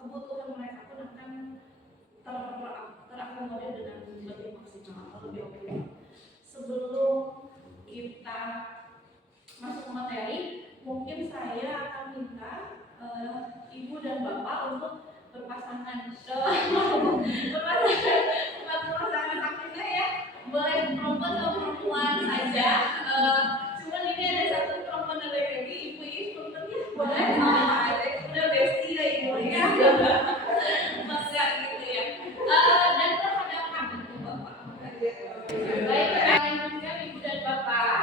kebutuhan mereka pun akan terakomodir dengan lebih maksimal atau lebih optimal. Sebelum kita masuk ke materi, mungkin saya akan minta ibu dan bapak untuk berpasangan berpasangan takdirnya ya, boleh perempuan atau perempuan saja. Cuman ini ada satu perempuan dan laki-laki, ibu ini perempuan ya boleh, udah bestie lah ibu ya, bangga gitu ya. Dan berhadapan itu bapak. Baik, lanjutkan ibu dan bapak.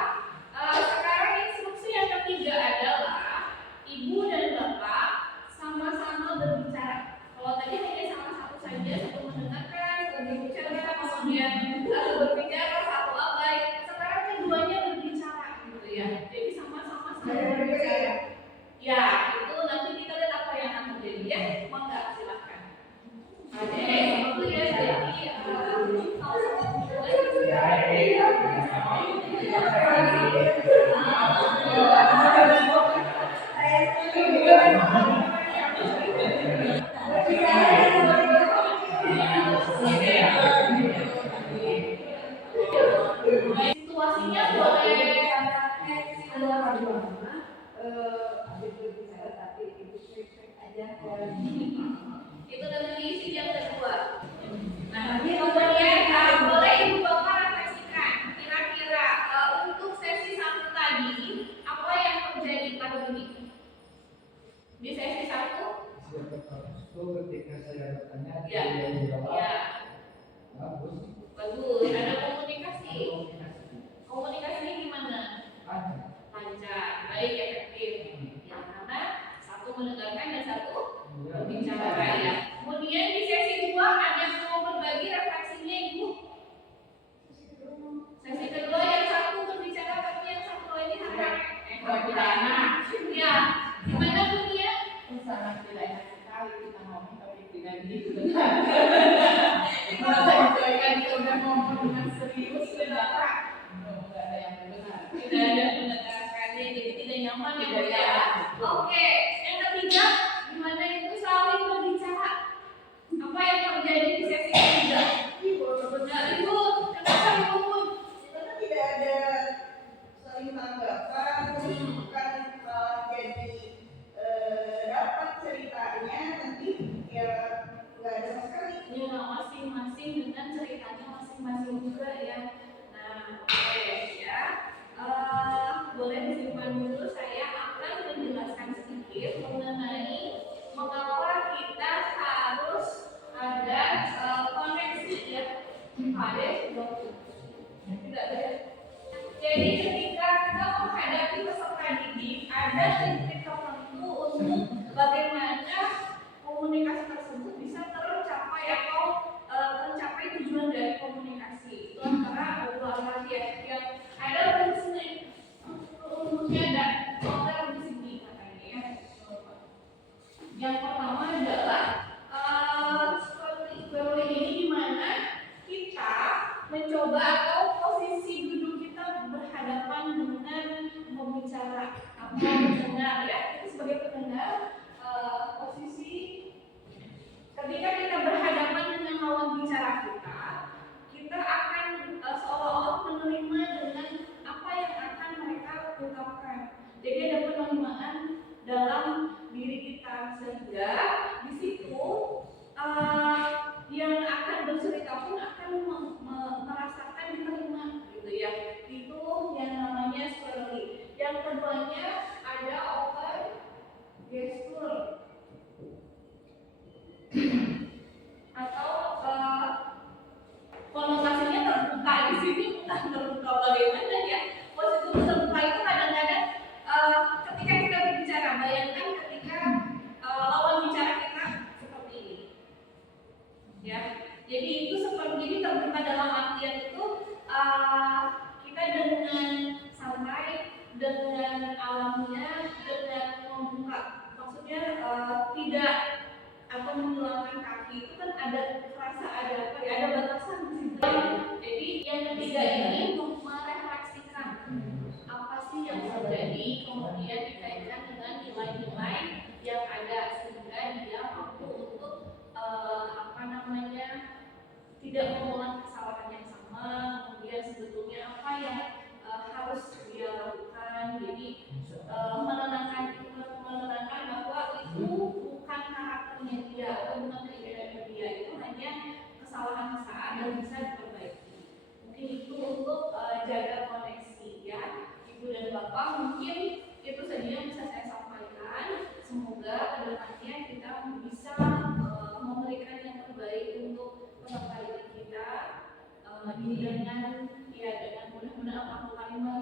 Sekarang instruksi yang ketiga adalah ibu dan bapak sama-sama berbicara. Kalau tadi hanya salah satu saja, satu mendengarkan, satu berbicara, kemudian satu berbicara, satu abai. Sekarang keduanya berbicara, gitu ya. Jadi sama-sama berbicara. Ya, itu nanti kita lihat apa yang akan terjadi ya. Mangga, silakan. Oke, itu ya. Jadi situasinya boleh itu nanti diisi yang kedua. Nah, kemudian boleh ibu bapak refleksikan kira-kira untuk sesi 1 tadi apa yang terjadi pada ini? Di sesi 1 ketika saya bertanya ya, bagus, ada komunikasi. Komunikasinya gimana? Lancar, baik, efektif. Ya, karena satu mendengarkan dan satu berbicara ya. Kemudian di sesi 2 ada yang mau berbagi refleksinya ibu. Sesi kedua yang satu berbicara tapi yang satu lagi berbicara. Ya, gimana Bu Nia? Sangat tidak enak sekali kita ngomong tapi tidak didengar. Kita sesuaikan kita udah ngomong dengan serius saudara. Tidak ada yang mendengar. Tidak ada mendengarkannya, jadi tidak nyaman ya Bu ya. Oke, yang ketiga gimana itu saling berbicara. Apa yang terjadi di sesi ketiga? Nah, Ibu, kenapa Ibu? Karena tidak ada saling tanggapan, bukan jadi dapat ceritanya nanti ya nggak ada sama sekali. Ya, masing-masing dengan ceritanya masing-masing juga ya. Nah, oke ya. Boleh disimpan dulu, saya akan menjelaskan sedikit mengenai mengapa kita harus ada koneksi ya. Ada tidak ada. Jadi ketika kita menghadapi peserta didik, ada trik tertentu untuk bagaimana komunikasi tersebut bisa tercapai atau mencapai tujuan dari komunikasi. Itu antara dua hal yang ada rumusnya dan konten di sini katanya ya. Yang pertama adalah seperti ini, di mana kita mencoba atau posisi duduk kita berhadapan dengan pembicara atau pendengar ya. Itu sebagai pendengar, posisi ketika kita berhadapan dengan lawan bicara kita akan seolah-olah menerima dengan apa yang akan mereka ungkapkan. Jadi ada penerimaan dalam diri kita, sehingga di situ yang akan bercerita pun akan merasakan diterima gitu ya. Itu yang namanya scholarly. Yang keduanya ada over gesture. tidak mengulang kesalahan yang sama, kemudian sebetulnya apa yang harus dia lakukan. Jadi menenangkan bahwa itu bukan karakternya dia atau bukan keinginannya dia, itu hanya kesalahan sesaat dan bisa diperbaiki. Mungkin itu untuk jaga koneksi ya, Ibu dan Bapak. Mungkin itu saja yang bisa saya sampaikan. Semoga kedepannya kita bisa memberikan yang terbaik untuk peserta didik kita dengan mudah-mudahan Allah kalimat